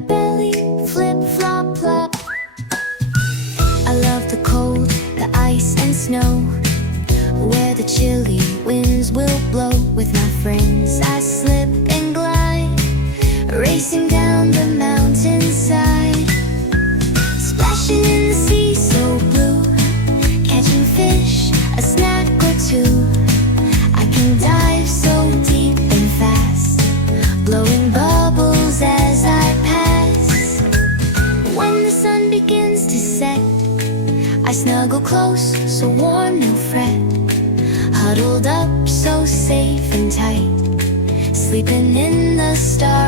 my belly, flip, flop, flop. I love the cold, the ice and snow, where the chilly winds will blow. With my friends I slip and glide, racing down the mountainside, splashing in the sea so blue, catching fish, a snack or two. I can dive so deep and fast, blowing bubbles as I pass. When the sun begins to set, I snuggle close, so warm, no fret, huddled up so safe and tight, sleeping in the stars.